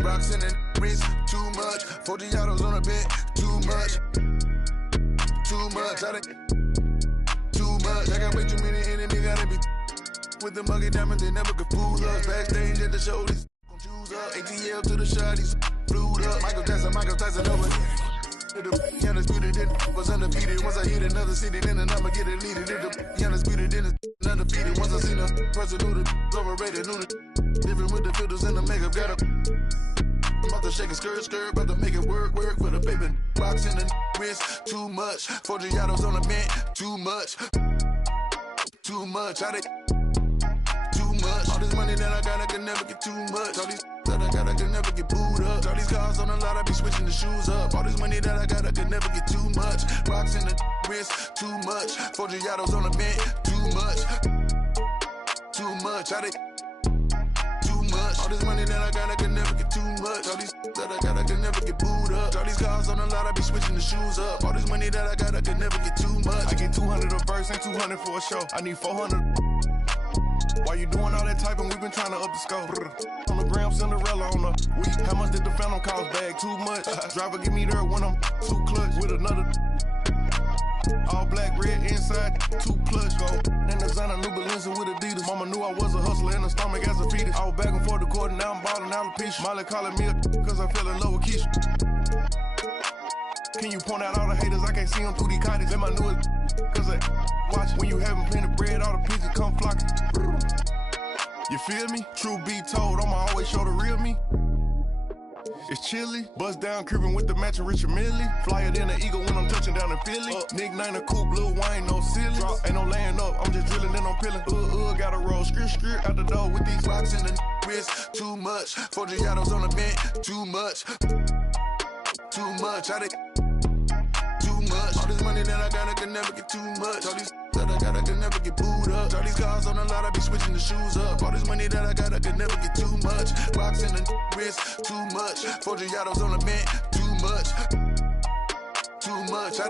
Rocks in the wrist, too much. 40 autos on the bed, too much. Too much. Too much. I got way too many enemies, gotta be with the muggy diamonds, they never could fool us. Backstage at the show, these choose up. ATL to the shot, these flew up. Michael Tyson over here. The undisputed, then was undefeated. Once I hit another city, then the number get deleted. The undisputed, then it's undefeated. Once I seen a person who the overrated, knew the different with the filters and the makeup. Got a about to shake a skirt, about to make it work for the paper. Box in the wrist, too much. 40 autos on the bench, too much. Too much. How they too much? All this money that I got, I can never get too much. All these that I got, I can never get booed up. All these cars on the lot, I be switching the shoes up. All this money that I got, I can never get too much. Rocks in the wrist, too much. 40 autos on the bench, too much. Too much. How they too much? All this money that I got, I can never get too much. All these that I got, I can never get booed up. All these cars on the lot, I be switching the shoes up. All this money that I got, I can never get too much. I get 200 a verse and 200 for a show. I need 400. Why you doing all that typing? We've been trying to up the scope. On the gram, Cinderella on the week. How much did the Phantom cost? Bag too much. Driver get me there when I'm too clutch with another. All black, red inside, too clutch. Go. Then designer new Balenci with Adidas. Mama knew I was a hustler in the stomach as a fetus. I was back and forth the court and now I'm balling out the piece. Molly calling me cause I fell in love with Keisha. Can you point out all the haters? I can't see them through these cottage. Them I knew it cause I watch when you having plenty of bread, all the pigeons come flocking. You feel me? Truth be told, I'ma always show the real me. It's chilly, bust down Cuban with the matching Richard Millie. Flyer than an eagle when I'm touching down in Philly. Nickname a coupe, Lil Wayne, no silly. Ain't no laying up, I'm just drilling and I'm peeling. Gotta roll, skirt out the door with these rocks in the wrist, too much. 40 autos on the bench, too much. Too much. How they too much? All this money that I got, I can never get too much. All these that I got, I can never get booed up. All these cars on the lot, I be switching the shoes up. All this money that I got, I can never get too much. Rocks in the wrist, too much. 40 autos on the bench, too much. Too much.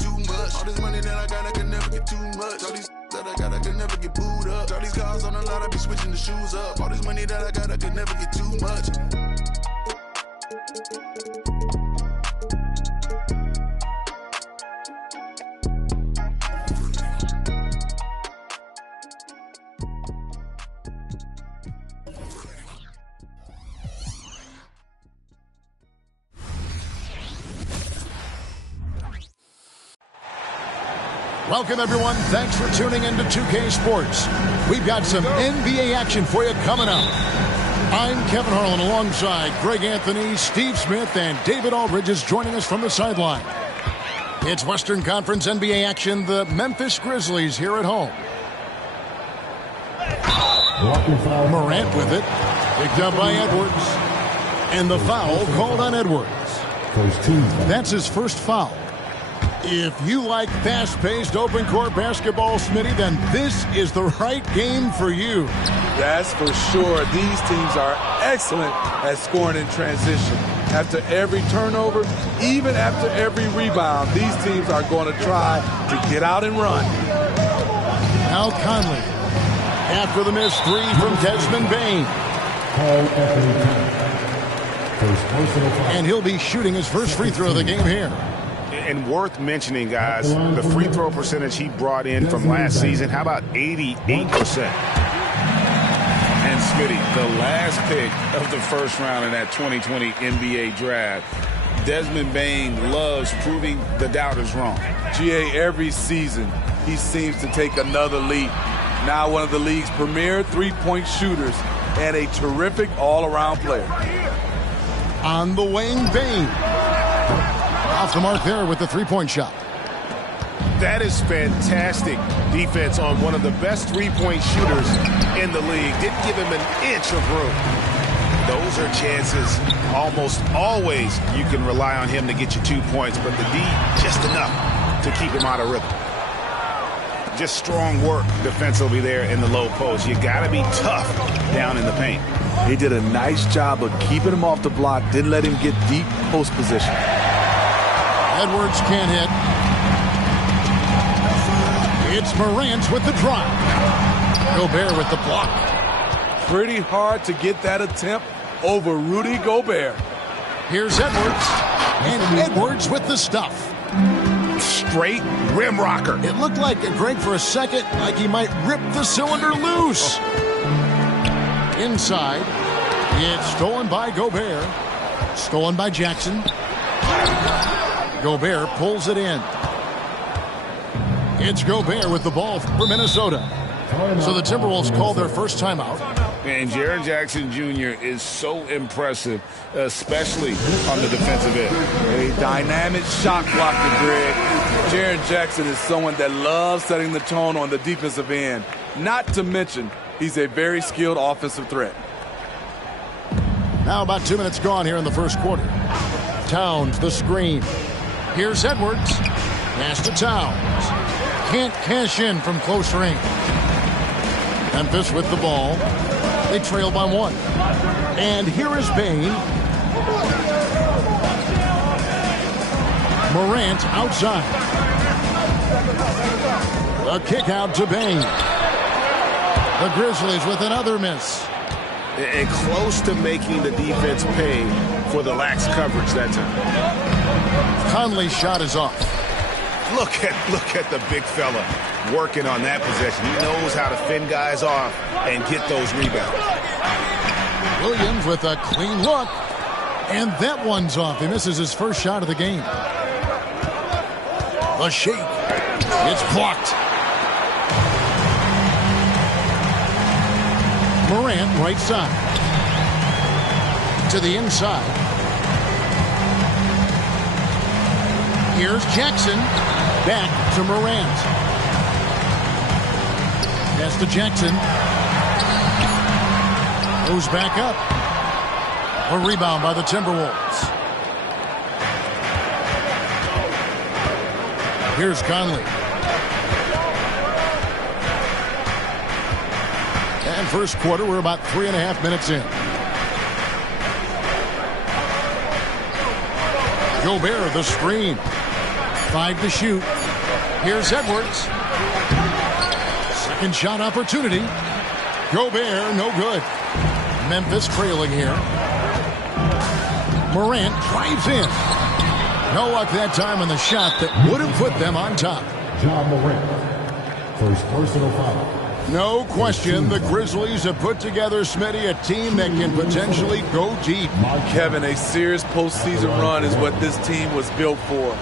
Too much. All this money that I got, I can never get too much. All these that I got, I can never get booed up. All these cars on the lot, I be switching the shoes up. All this money that I got, I can never get too much. Welcome, everyone. Thanks for tuning in to 2K Sports. We've got some NBA action for you coming up. I'm Kevin Harlan alongside Greg Anthony, Steve Smith, and David Aldridge is joining us from the sideline. It's Western Conference NBA action. The Memphis Grizzlies here at home. Morant with it. Picked up by Edwards. And the foul called on Edwards. That's his first foul. If you like fast-paced open-court basketball, Smitty, then this is the right game for you. That's for sure. These teams are excellent at scoring in transition. After every turnover, even after every rebound, these teams are going to try to get out and run. Now Conley. After the missed three from Desmond Bane. And he'll be shooting his first free throw of the game here. And worth mentioning, guys, the free throw percentage he brought in from last season, how about 88%? And Smitty, the last pick of the first round in that 2020 NBA draft, Desmond Bane loves proving the doubters wrong. GA, every season he seems to take another leap. Now one of the league's premier three-point shooters and a terrific all-around player. On the wing, Bane. Off the mark there with the three-point shot. That is fantastic defense on one of the best three-point shooters in the league. Didn't give him an inch of room. Those are chances almost always you can rely on him to get you 2 points, but the D just enough to keep him out of rhythm. Just strong work defensively there in the low post. You got to be tough down in the paint. He did a nice job of keeping him off the block, didn't let him get deep post position. Edwards can't hit. It's Morant with the drive. Gobert with the block. Pretty hard to get that attempt over Rudy Gobert. Here's Edwards. And Edwards with the stuff. Straight rim rocker. It looked like, Greg, for a second, like he might rip the cylinder loose. Inside. It's stolen by Gobert. Stolen by Jackson. Gobert pulls it in. It's Gobert with the ball for Minnesota. So the Timberwolves call their first timeout. And Jaren Jackson Jr. is so impressive, especially on the defensive end. A dynamic shot blocker, Greg. Jaren Jackson is someone that loves setting the tone on the defensive end. Not to mention, he's a very skilled offensive threat. Now about 2 minutes gone here in the first quarter. Towns, the screen. Here's Edwards. Pass to Towns. Can't cash in from close range. Memphis with the ball. They trail by 1. And here is Bane. Morant outside. A kick out to Bane. The Grizzlies with another miss. And close to making the defense pay for the lax coverage that time. Conley's shot is off. Look at the big fella working on that possession. He knows how to fend guys off and get those rebounds. Williams with a clean look. And that one's off. He misses his first shot of the game. A shake. It's blocked. Morant right side. To the inside. Here's Jackson. Back to Morant. Pass to Jackson. Goes back up. A rebound by the Timberwolves. Here's Conley. And first quarter, we're about 3.5 minutes in. Gobert, the screen. 5 to shoot. Here's Edwards. Second shot opportunity. Gobert, no good. Memphis trailing here. Morant drives in. No luck that time on the shot that would have put them on top. John Morant, first personal foul. No question, the Grizzlies have put together, Smitty, a team that can potentially go deep. Kevin, a serious postseason run is what this team was built for.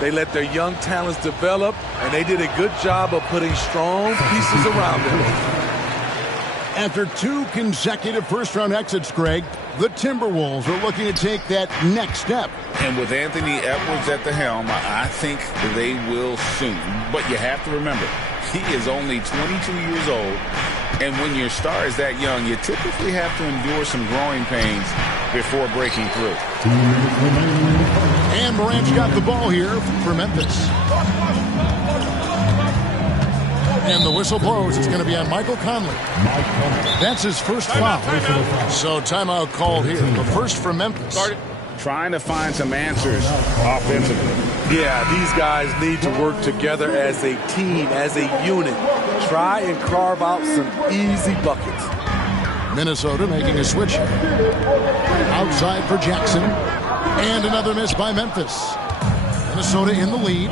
They let their young talents develop, and they did a good job of putting strong pieces around them. After 2 consecutive first-round exits, Greg, the Timberwolves are looking to take that next step. And with Anthony Edwards at the helm, I think they will soon. But you have to remember, he is only 22 years old. And when your star is that young, you typically have to endure some growing pains before breaking through. And Morant's got the ball here for Memphis. And the whistle blows. It's going to be on Michael Conley. That's his first foul. So timeout called here. The first for Memphis. Trying to find some answers offensively. Yeah, these guys need to work together as a team, as a unit. Try and carve out some easy buckets. Minnesota making a switch. Outside for Jackson. And another miss by Memphis. Minnesota in the lead.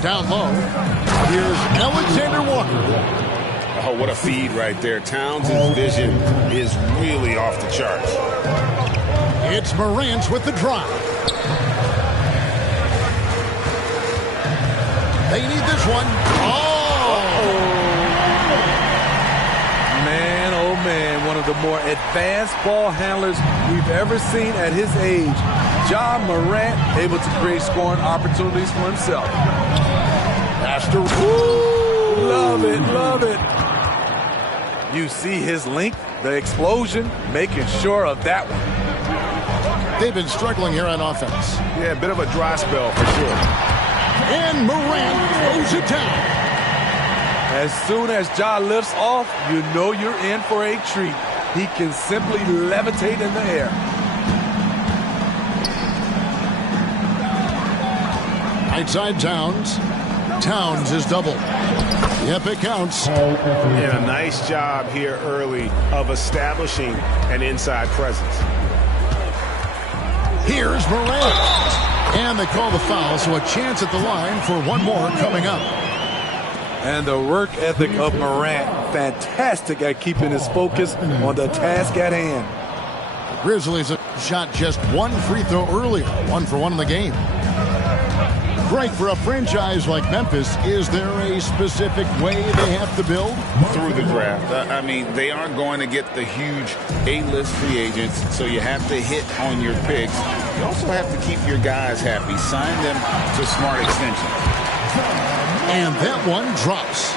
Down low. Here's Alexander Walker. Oh, what a feed right there. Towns' vision is really off the charts. It's Morant with the drive. They need this one. Man, oh man, one of the more advanced ball handlers we've ever seen at his age. Ja Morant able to create scoring opportunities for himself. Master. Love it, love it. You see his length, the explosion, making sure of that one. They've been struggling here on offense. Yeah, a bit of a dry spell for sure. And Morant throws it down. As soon as Ja lifts off, you know you're in for a treat. He can simply levitate in the air. Outside Towns. Towns is double. Yep, it counts. And a nice job here early of establishing an inside presence. Here's Morant. And they call the foul, so a chance at the line for one more coming up. And the work ethic of Morant, fantastic at keeping his focus on the task at hand. The Grizzlies have shot just one free throw earlier, 1 for 1 in the game. Greg, for a franchise like Memphis, is there a specific way they have to build? Through the draft. I mean, they aren't going to get the huge A-list free agents, so you have to hit on your picks. You also have to keep your guys happy. Sign them to smart extensions. And that one drops.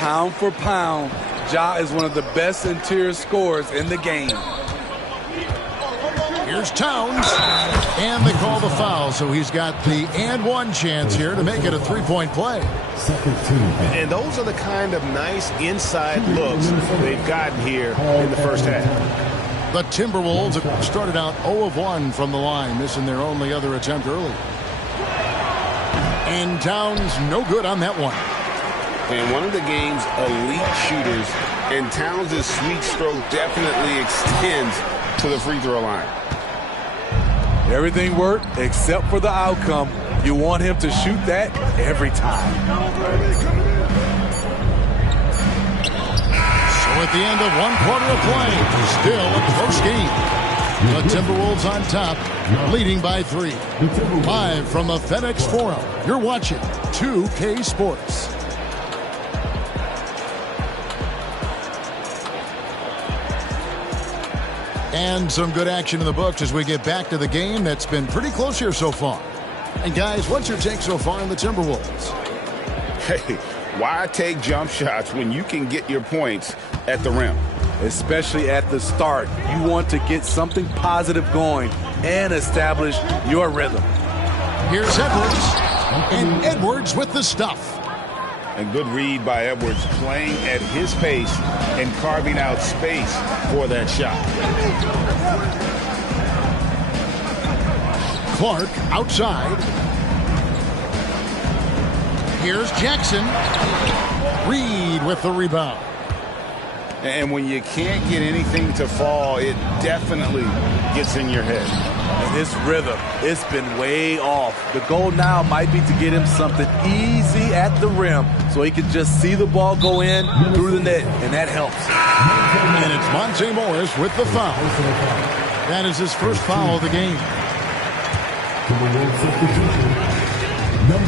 Pound for pound, Ja is one of the best interior scorers in the game. Here's Towns. And they call the foul, so he's got the and one chance here to make it a three-point play. And those are the kind of nice inside looks they've gotten here in the first half. The Timberwolves have started out 0 of 1 from the line, missing their only other attempt early. And Towns no good on that one. And one of the game's elite shooters, and Towns' sweet stroke definitely extends to the free throw line. Everything worked except for the outcome. You want him to shoot that every time. So at the end of 1 quarter of play, still a close game. The Timberwolves on top, leading by 3. Live from the FedEx Forum, you're watching 2K Sports. And some good action in the books as we get back to the game that's been pretty close here so far. And guys, what's your take so far on the Timberwolves? Hey, why take jump shots when you can get your points at the rim? Especially at the start. You want to get something positive going and establish your rhythm. Here's Edwards. And Edwards with the stuff. And good read by Edwards, playing at his pace and carving out space for that shot. Clark outside. Here's Jackson. Reed with the rebound. And when you can't get anything to fall, it definitely gets in your head. And his rhythm, it's been way off. The goal now might be to get him something easy at the rim so he can just see the ball go in through the net, and that helps. And it's Monte Morris with the foul. That is his first foul of the game.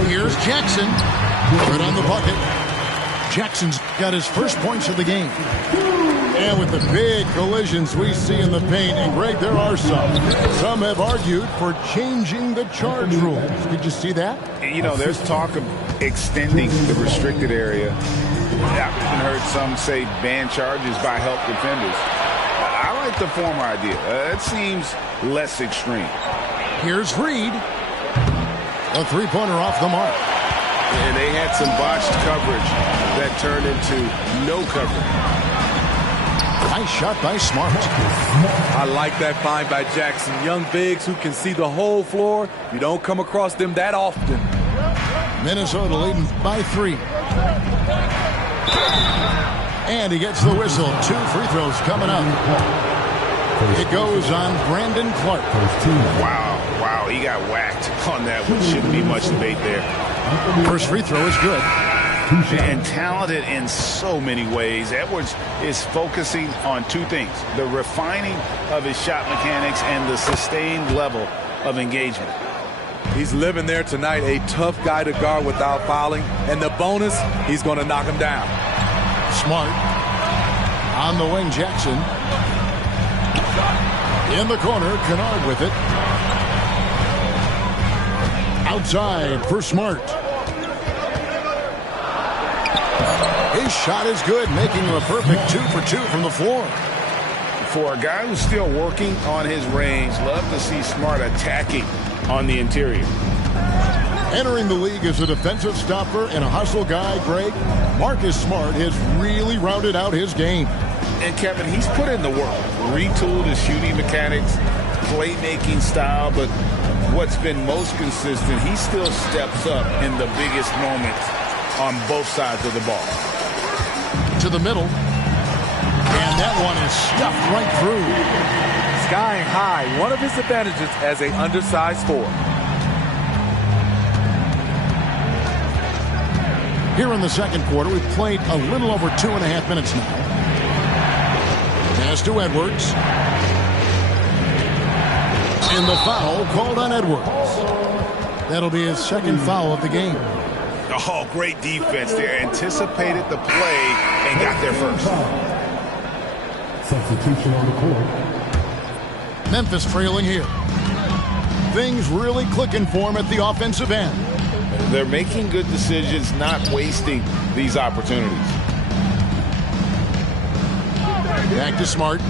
Here's Jackson. Good on the bucket. Jackson's got his first points of the game. And with the big collisions we see in the paint, and Greg, there are some. Some have argued for changing the charge rules. Did you see that? You know, there's talk of extending the restricted area. I've even heard some say ban charges by help defenders. I like the former idea. It seems less extreme. Here's Reed. A three-pointer off the mark. And they had some botched coverage that turned into no coverage. Nice shot by Smart. I like that find by Jackson. Young bigs who can see the whole floor. You don't come across them that often. Minnesota leading by 3. And he gets the whistle. 2 free throws coming up. It goes on Brandon Clark. Wow, he got whacked on that one. Shouldn't be much debate there. First free throw is good. And talented in so many ways. Edwards is focusing on 2 things: the refining of his shot mechanics and the sustained level of engagement. He's living there tonight, a tough guy to guard without fouling. And the bonus, he's going to knock him down. Smart. On the wing, Jackson. In the corner, Kennard with it. Outside for Smart. His shot is good, making him a perfect 2 for 2 from the floor. For a guy who's still working on his range, love to see Smart attacking on the interior. Entering the league as a defensive stopper and a hustle guy, Greg, Marcus Smart has really rounded out his game. And Kevin, he's put in the work, retooled his shooting mechanics, playmaking style, but what's been most consistent, he still steps up in the biggest moments on both sides of the ball. To the middle. And that one is stuffed right through. Skying high, one of his advantages as an undersized forward. Here in the second quarter, we've played a little over 2.5 minutes now. Pass to Edwards. And the foul called on Edwards. That'll be his second foul of the game. Oh, great defense there. Anticipated the play and got there first. Substitution on the court. Memphis trailing here. Things really clicking for him at the offensive end. They're making good decisions, not wasting these opportunities. Back to Smart.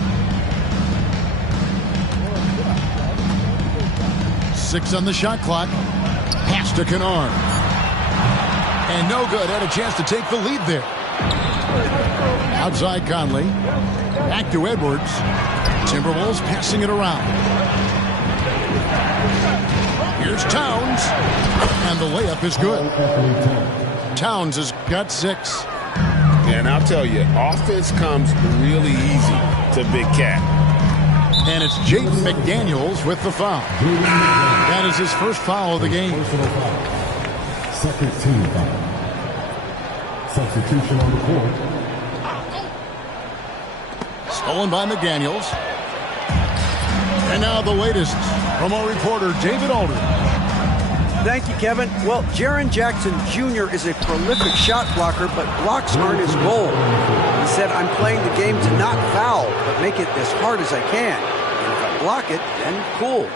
6 on the shot clock. Pass to Kennard. And no good. Had a chance to take the lead there. Outside Conley. Back to Edwards. Timberwolves passing it around. Here's Towns. And the layup is good. Towns has got 6. And I'll tell you, offense comes really easy to Big Cat. And it's Jaden McDaniels with the foul. That is his first foul of the game. Second team foul. Substitution on the court. Stolen by McDaniels. And now the latest from our reporter, David Aldridge. Thank you, Kevin. Well, Jaren Jackson Jr. is a prolific shot blocker, but blocks aren't his goal. He said, I'm playing the game to not foul, but make it as hard as I can. And if I block it, then cool.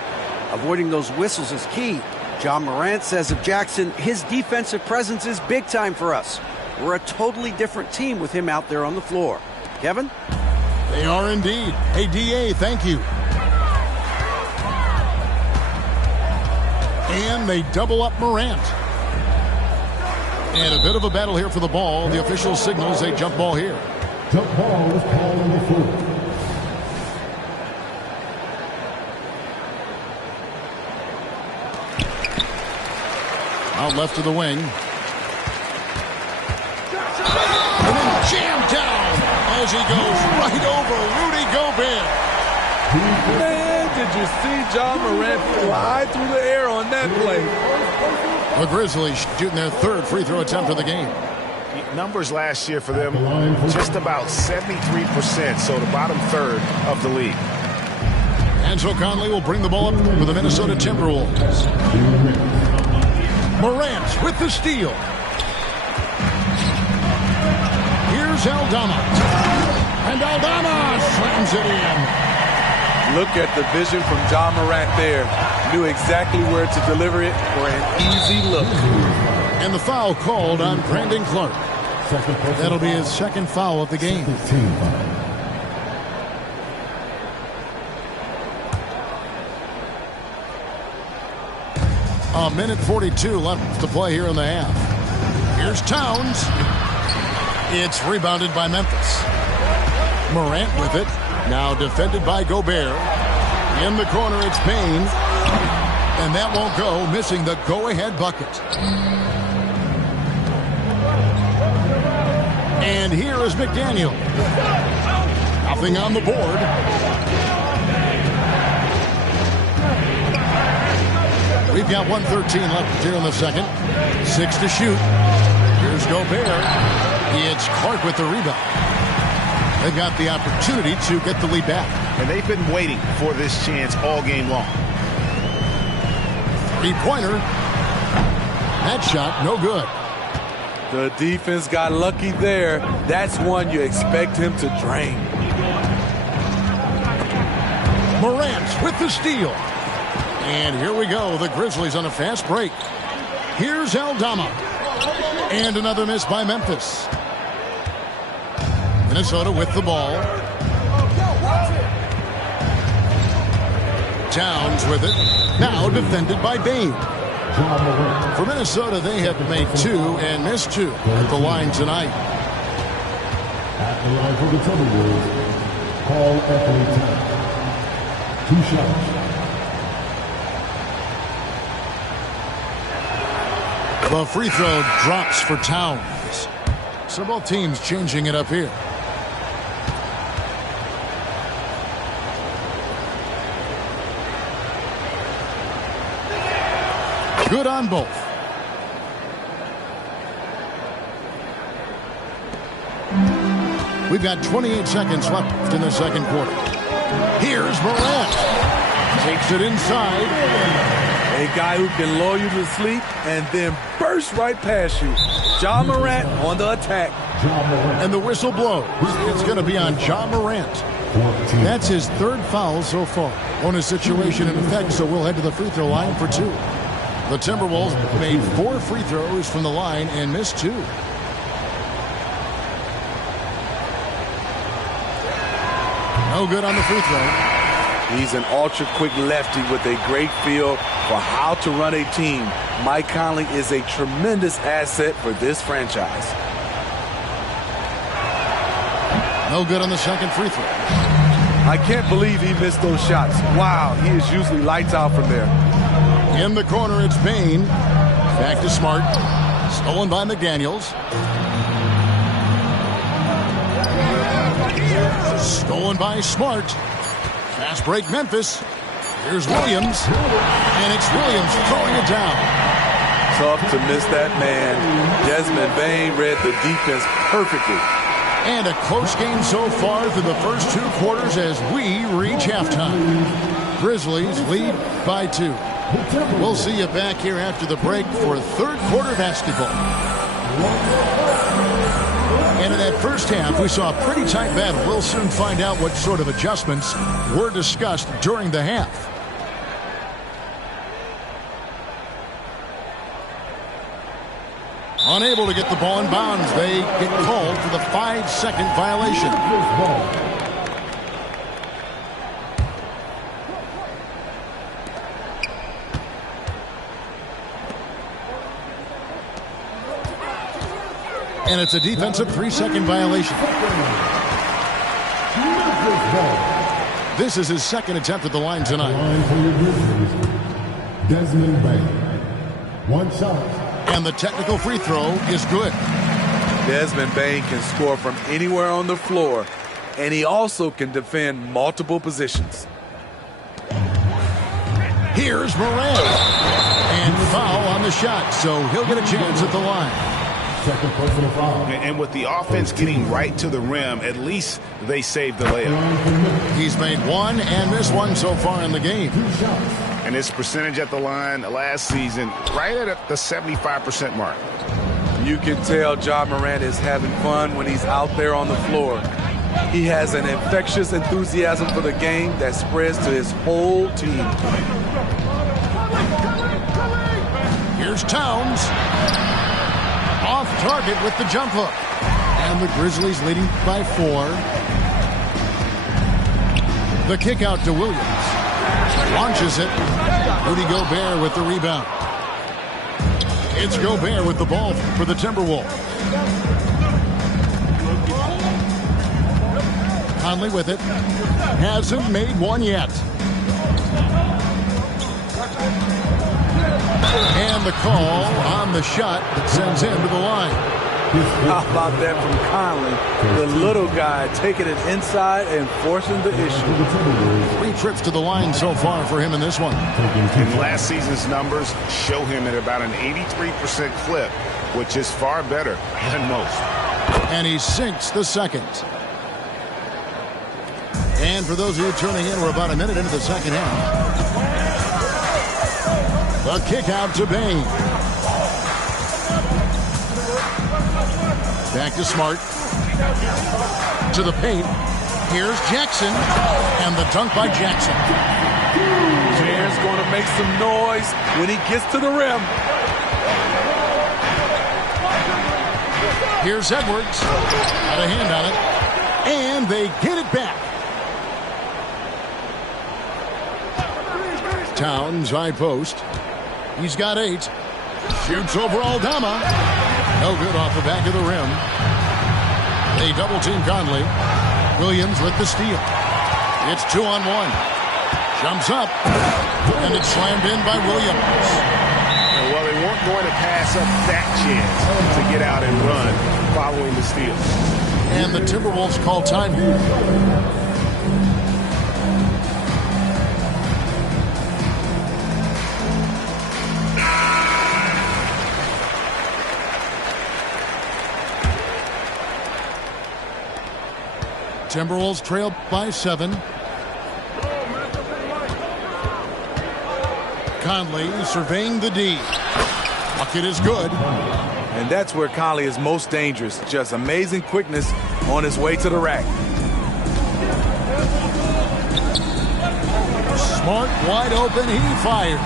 Avoiding those whistles is key. John Morant says of Jackson, his defensive presence is big time for us. We're a totally different team with him out there on the floor. Kevin? They are indeed. Hey, D.A., thank you. And they double up Morant. And a bit of a battle here for the ball. The official signals a jump ball here. Jump ball is called on the floor. Out left to the wing. And then jammed down as he goes right over Rudy Gobert. Man, did you see John Morant fly through the air on that play? The Grizzlies shooting their third free throw attempt of the game. Numbers last year for them, just about 73%, so the bottom third of the league. Angelo Conley will bring the ball up for the Minnesota Timberwolves. Morant with the steal. Here's Aldama. And Aldama slams it in. Look at the vision from John Morant there. Knew exactly where to deliver it for an easy look. And the foul called on Brandon Clark. That'll be his second foul of the game. A minute 42 left to play here in the half. Here's Towns. It's rebounded by Memphis. Morant with it. Now defended by Gobert. In the corner, it's Payne. And that won't go, missing the go-ahead bucket. And here is McDaniel. Nothing on the board. We've got 1:13 left here in the second. 6 to shoot. Here's Gobert. It's Clark with the rebound. They've got the opportunity to get the lead back. And they've been waiting for this chance all game long. Three-pointer. That shot, no good. The defense got lucky there. That's one you expect him to drain. Morant with the steal. And here we go. The Grizzlies on a fast break. Here's Aldama. And another miss by Memphis. Minnesota with the ball. Towns with it. Now defended by Bane. For Minnesota, they have made 2 and missed 2 at the line tonight. At the line for the Timberwolves, Paul Anthony Towns. 2 shots. The free throw drops for Towns. So both teams changing it up here. Good on both. We've got 28 seconds left in the second quarter. Here's Morant. Takes it inside. A guy who can lull you to sleep and then burst right past you. Ja Morant on the attack. And the whistle blows. It's going to be on Ja Morant. That's his third foul so far. Bonus situation in effect, so we'll head to the free throw line for 2. The Timberwolves made 4 free throws from the line and missed 2. No good on the free throw. He's an ultra-quick lefty with a great feel for how to run a team. Mike Conley is a tremendous asset for this franchise. No good on the second free throw. I can't believe he missed those shots. Wow, he is usually lights out from there. In the corner, it's Bane. Back to Smart. Stolen by McDaniels. Stolen by Smart. Fast break Memphis. Here's Williams. And it's Williams throwing it down. Tough to miss that man. Desmond Bane read the defense perfectly. And a close game so far through the first 2 quarters as we reach halftime. Grizzlies lead by 2. We'll see you back here after the break for third quarter basketball. And in that first half, we saw a pretty tight battle. We'll soon find out what sort of adjustments were discussed during the half. Unable to get the ball in bounds. They get called for the 5-second violation. And it's a defensive 3-second violation. This is his second attempt at the line tonight. Desmond Bane. 1 shot. And the technical free throw is good. Desmond Bane can score from anywhere on the floor, and he also can defend multiple positions. Here's Morant. And foul on the shot, so he'll get a chance at the line. Second personal foul. And with the offense getting right to the rim, at least they saved the layup. He's made 1 and missed 1 so far in the game. And his percentage at the line last season, right at the 75% mark. You can tell Ja Morant is having fun when he's out there on the floor. He has an infectious enthusiasm for the game that spreads to his whole team. Here's Towns. Off target with the jump hook. And the Grizzlies leading by 4. The kick out to Williams. Launches it. Rudy Gobert with the rebound. It's Gobert with the ball for the Timberwolves. Conley with it. Hasn't made 1 yet. And the call on the shot that sends him to the line. How about that from Conley? The little guy taking it inside and forcing the issue. 3 trips to the line so far for him in this one. And last season's numbers show him at about an 83% clip, which is far better than most. And he sinks the second. And for those of you turning in, we're about a minute into the second half. The kick out to Bane. Back to Smart. To the paint. Here's Jackson. And the dunk by Jackson. Jaren's going to make some noise when he gets to the rim. Here's Edwards. Got a hand on it. And they get it back. Towns, high post. He's got 8. Shoots over Aldama. No good off the back of the rim. They double-team Conley. Williams with the steal. It's 2-on-1. Jumps up. And it's slammed in by Williams. Well, they weren't going to pass up that chance to get out and run following the steal. And the Timberwolves call time here. Timberwolves trail by 7. Conley surveying the D. Bucket is good. And that's where Conley is most dangerous. Just amazing quickness on his way to the rack. Smart wide open. He fires.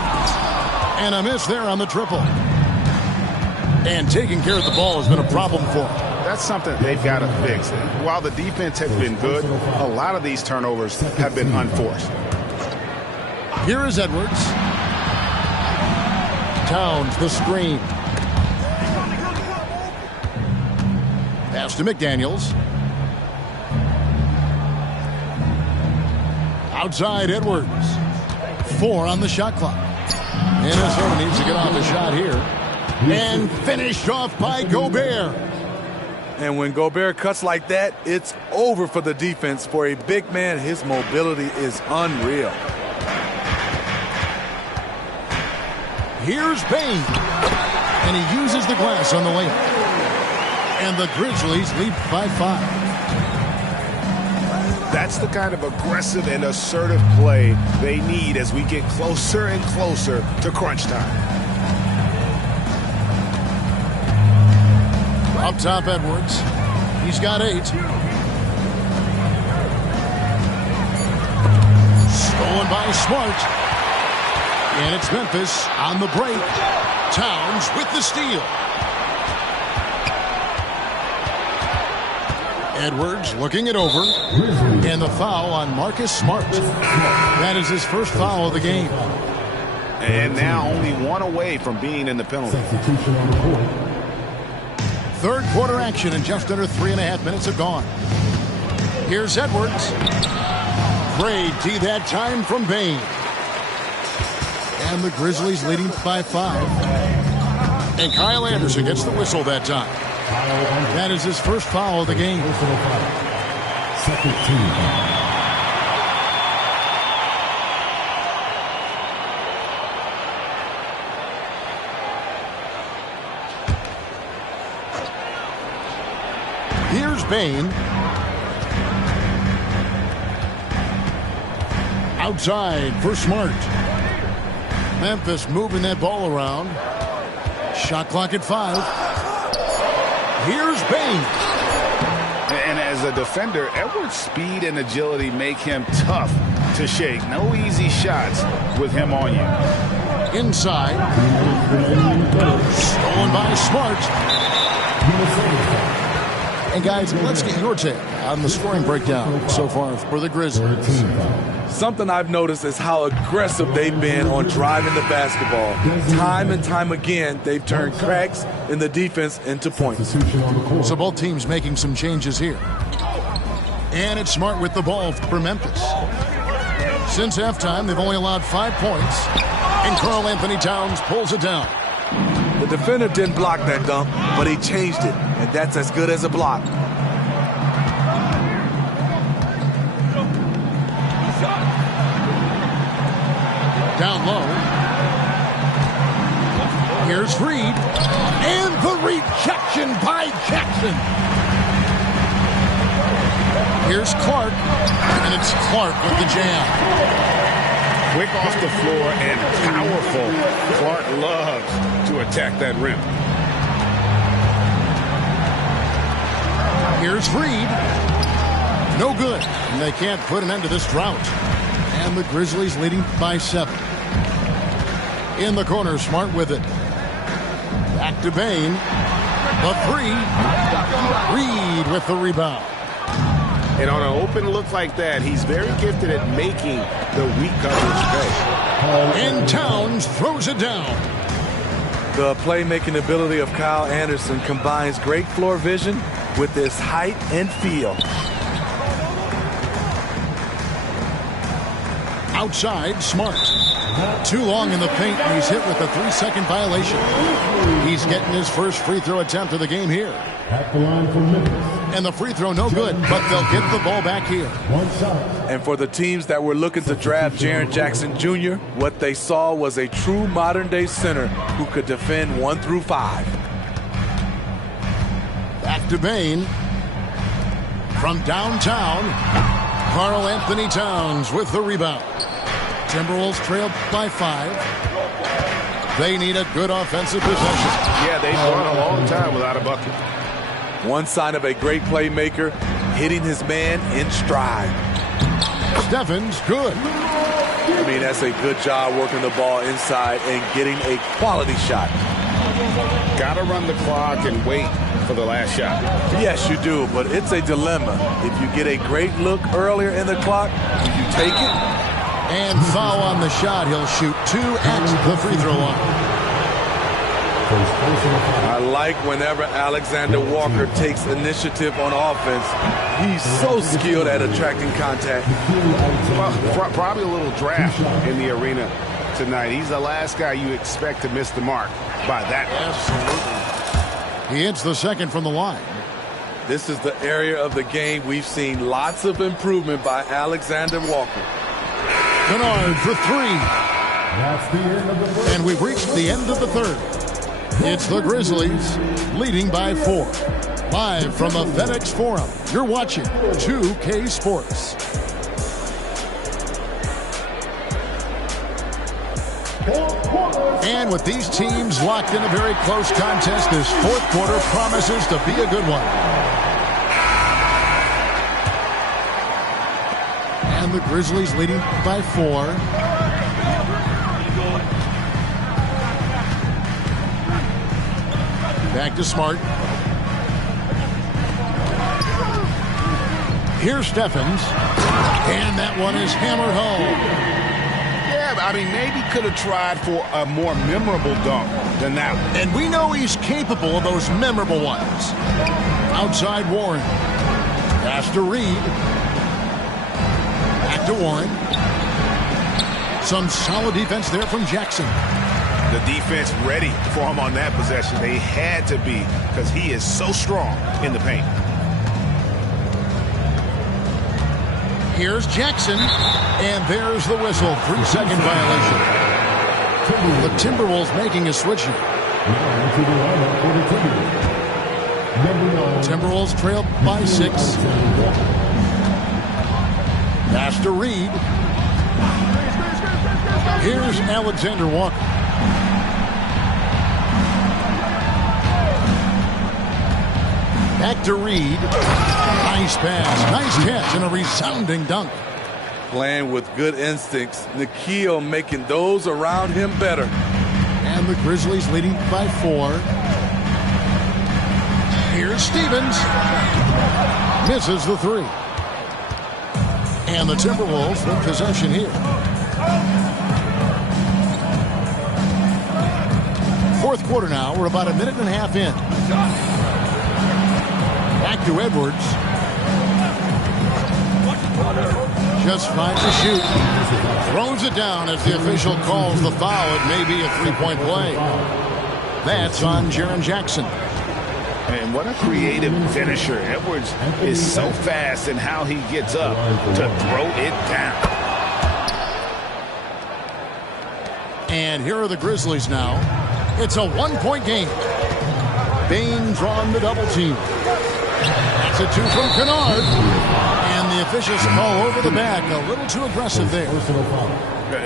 And a miss there on the triple. And taking care of the ball has been a problem for him. That's something they've got to fix. While the defense has been good, a lot of these turnovers have been unforced. Here is Edwards. Towns the screen. Pass to McDaniels. Outside Edwards. 4 on the shot clock. Minnesota needs to get off a shot here. And finished off by Gobert. And when Gobert cuts like that, it's over for the defense. For a big man, his mobility is unreal. Here's Bane. And he uses the glass on the layup. And the Grizzlies lead by 5. That's the kind of aggressive and assertive play they need as we get closer and closer to crunch time. Up top, Edwards. He's got 8. Stolen by Smart. And it's Memphis on the break. Towns with the steal. Edwards looking it over. And the foul on Marcus Smart. That is his first foul of the game. And now only 1 away from being in the penalty. Third quarter action and just under 3.5 minutes have gone. Here's Edwards. Great D that time from Bane. And the Grizzlies leading by 5. And Kyle Anderson gets the whistle that time. That is his first foul of the game. Second team. Here's Bane. Outside for Smart. Memphis moving that ball around. Shot clock at 5. Here's Bane. And as a defender, Edwards' speed and agility make him tough to shake. No easy shots with him on you. Inside. Stolen by Smart. And guys, let's get your take on the scoring breakdown so far for the Grizzlies. Something I've noticed is how aggressive they've been on driving the basketball. Time and time again, they've turned cracks in the defense into points. So both teams making some changes here. And it's Smart with the ball for Memphis. Since halftime, they've only allowed 5 points. And Karl Anthony Towns pulls it down. The defender didn't block that dunk, but he changed it, and that's as good as a block. Down low. Here's Reed. And the rejection by Jackson. Here's Clark. And it's Clark with the jam. Quick off the floor and powerful. Clark loves to attack that rim. Here's Reed. No good. And they can't put an end to this drought. And the Grizzlies leading by 7. In the corner, Smart with it. Back to Bane. The 3. Reed with the rebound. And on an open look like that, he's very gifted at making the weak coverage pay. And Towns throws it down. The playmaking ability of Kyle Anderson combines great floor vision with his height and feel. Outside, Smart. Too long in the paint, and he's hit with a 3-second violation. He's getting his first free throw attempt of the game here. At the line for Memphis. And the free throw no good, but they'll get the ball back here. One shot. And for the teams that were looking to draft Jaren Jackson Jr., what they saw was a true modern-day center who could defend 1 through 5. Back to Bane. From downtown, Karl Anthony Towns with the rebound. Timberwolves trail by 5. They need a good offensive possession. Yeah, they've gone a long time without a bucket. One sign of a great playmaker, hitting his man in stride. Stephens, good. I mean, that's a good job working the ball inside and getting a quality shot. Got to run the clock and wait for the last shot. Yes, you do, but it's a dilemma. If you get a great look earlier in the clock, do you take it? And foul on the shot. He'll shoot 2 at the free throw line. I like whenever Alexander Walker takes initiative on offense. He's so skilled at attracting contact. Well, probably a little draft in the arena tonight. He's the last guy you expect to miss the mark by that. Absolutely. He hits the second from the line. This is the area of the game we've seen lots of improvement by Alexander Walker. Kennard for 3. That's the end of the first. And we've reached the end of the third. It's the Grizzlies leading by 4. Live from the FedEx Forum, you're watching 2K Sports. And with these teams locked in a very close contest, this fourth quarter promises to be a good one. And the Grizzlies leading by 4. Back to Smart. Here's Stephens. And that one is hammered home. Yeah, I mean, maybe could have tried for a more memorable dunk than that one. And we know he's capable of those memorable ones. Outside Warren. Pass to Reed. Back to Warren. Some solid defense there from Jackson. The defense ready for him on that possession. They had to be, because he is so strong in the paint. Here's Jackson, and there's the whistle. 3-second violation. The Timberwolves making a switch here. Timberwolves trail by 6. Pass to Reed. Here's Alexander Walker. Back to Reed. Nice pass. Nice catch and a resounding dunk. Playing with good instincts. Nikhil making those around him better. And the Grizzlies leading by 4. Here's Stevens. Misses the 3. And the Timberwolves with possession here. Fourth quarter now. We're about a minute and a half in. Back to Edwards. Just finds a shoot. Throws it down as the official calls the foul. It may be a 3-point play. That's on Jaren Jackson. And what a creative finisher. Edwards is so fast in how he gets up to throw it down. And here are the Grizzlies now. It's a 1-point game. Bane drawn the double team. That's a 2 from Kennard. And the officials call over the back. A little too aggressive there.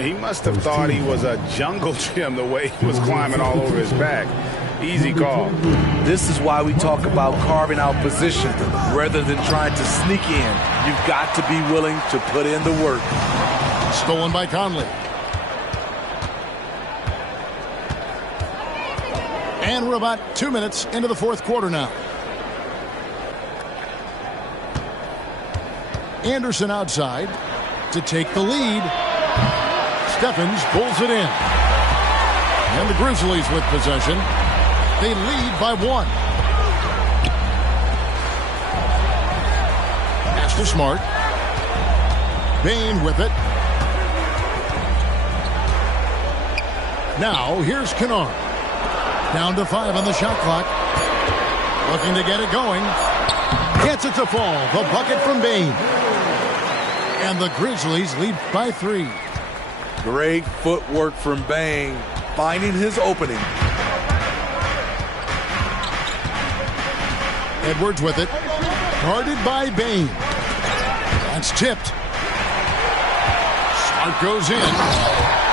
He must have thought he was a jungle gym the way he was climbing all over his back. Easy call. This is why we talk about carving out position rather than trying to sneak in. You've got to be willing to put in the work. Stolen by Conley. And we're about 2 minutes into the fourth quarter now. Anderson outside to take the lead. Stephens pulls it in. And the Grizzlies with possession. They lead by 1. Pass to Smart. Bane with it. Now, here's Kennard. Down to 5 on the shot clock. Looking to get it going. Gets it to fall. The bucket from Bane. And the Grizzlies lead by 3. Great footwork from Bane, finding his opening. Edwards with it. Guarded by Bane. That's tipped. Smart goes in.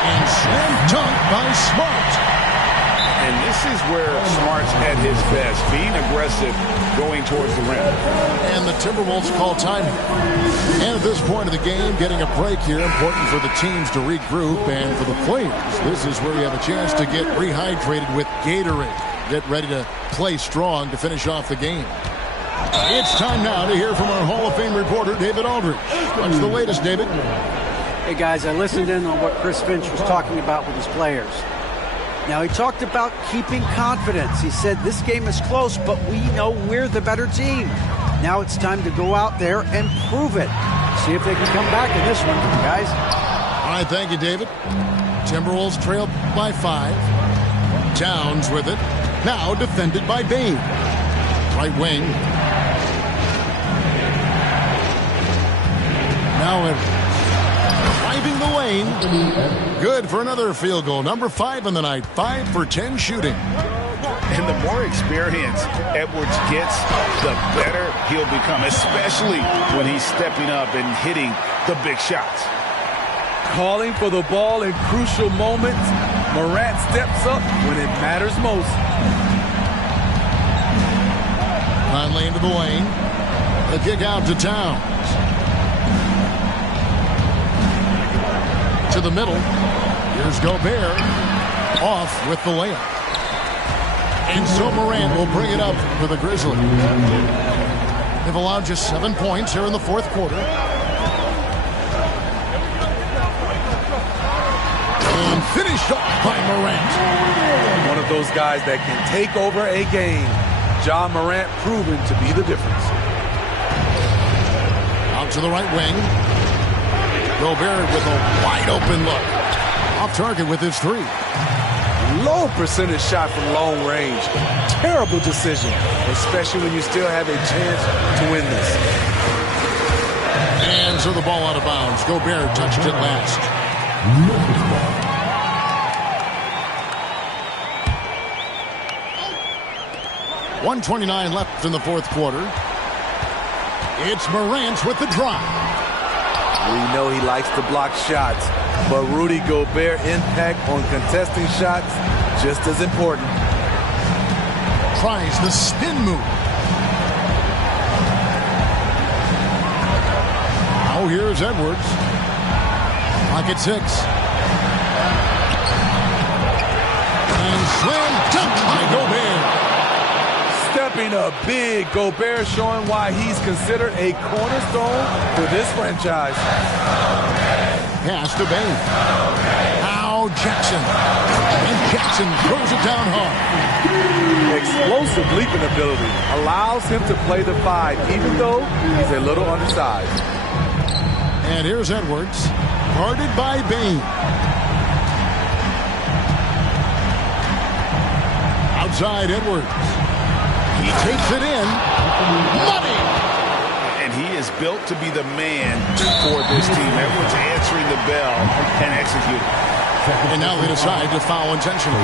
And slam dunk by Smart. And this is where Smart's at his best, being aggressive, going towards the rim. And the Timberwolves call time. And at this point of the game, getting a break here, important for the teams to regroup. And for the players, this is where you have a chance to get rehydrated with Gatorade. Get ready to play strong to finish off the game. It's time now to hear from our Hall of Fame reporter, David Aldridge. What's the latest, David? Hey, guys, I listened in on what Chris Finch was talking about with his players. Now, he talked about keeping confidence. He said this game is close, but we know we're the better team. Now it's time to go out there and prove it. See if they can come back in this one, guys. All right, thank you, David. Timberwolves trail by 5. Towns with it. Now defended by Bane. Right wing. Now driving the lane. Good for another field goal. Number 5 in the night. 5 for 10 shooting. And the more experience Edwards gets, the better he'll become, especially when he's stepping up and hitting the big shots. Calling for the ball in crucial moments. Morant steps up when it matters most. Conley into the lane. The kick out to Towns. To the middle. Here's Gobert. Off with the layup. And so Morant will bring it up for the Grizzlies. They've allowed just 7 points here in the fourth quarter. And finished off by Morant. One of those guys that can take over a game. Ja Morant proven to be the difference. Out to the right wing. Gobert with a wide open look. Off target with his 3. Low percentage shot from long range. Terrible decision, especially when you still have a chance to win this. And so the ball out of bounds. Gobert touched it last. 1:29 left in the fourth quarter. It's Morant with the drive. We know he likes to block shots, but Rudy Gobert impact on contesting shots just as important. Tries the spin move. Now here's Edwards. Pocket 6. And slam dunk by Gobert. Stepping up big, Gobert showing why he's considered a cornerstone for this franchise. Pass to Bane. Now Jackson. And Jackson throws it down hard. Explosive leaping ability allows him to play the 5, even though he's a little undersized. And here's Edwards, guarded by Bane. Outside Edwards. He takes it in. Money! And he is built to be the man for this team. Edwards answering the bell and executing. And now they decide to foul intentionally.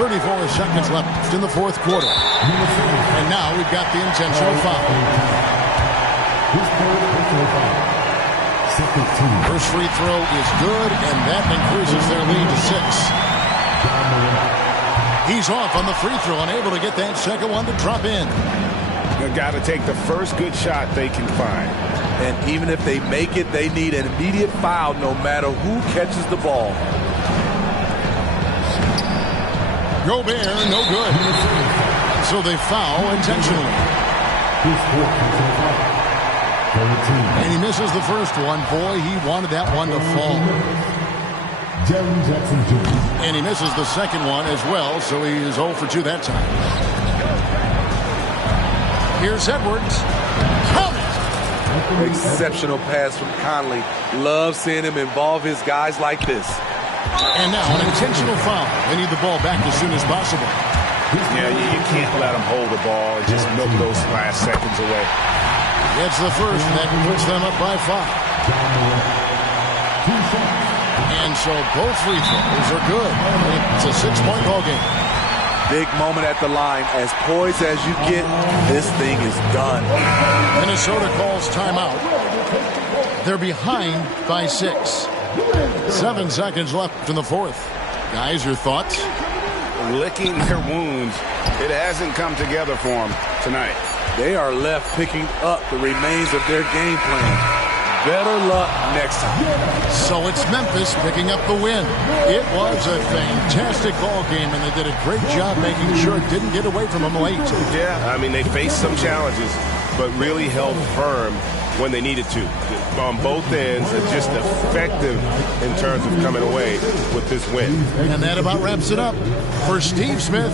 34 seconds left in the fourth quarter. And now we've got the intentional foul. First free throw is good, and that increases their lead to 6. He's off on the free throw, unable to get that second one to drop in. They've got to take the first good shot they can find. And even if they make it, they need an immediate foul no matter who catches the ball. Gobert, no good. So they foul intentionally. And he misses the first one. Boy, he wanted that one to fall. And he misses the second one as well, so he is 0 for 2 that time. Here's Edwards. Count it! Exceptional pass from Conley. Love seeing him involve his guys like this. And now an intentional foul. They need the ball back as soon as possible. Yeah, you can't let them hold the ball and just milk those last seconds away. Gets the first, and that puts them up by 5. And so both free throws are good. It's a 6-point ball game. Big moment at the line. As poised as you get, this thing is done. Minnesota calls timeout. They're behind by 6. 7 seconds left in the fourth. Guys, your thoughts? Licking their wounds. It hasn't come together for them tonight. They are left picking up the remains of their game plan. Better luck next time. So it's Memphis picking up the win. It was a fantastic ball game, and they did a great job making sure it didn't get away from them late. Yeah, I mean, they faced some challenges, but really held firm when they needed to. On both ends, and just effective in terms of coming away with this win. And that about wraps it up. For Steve Smith,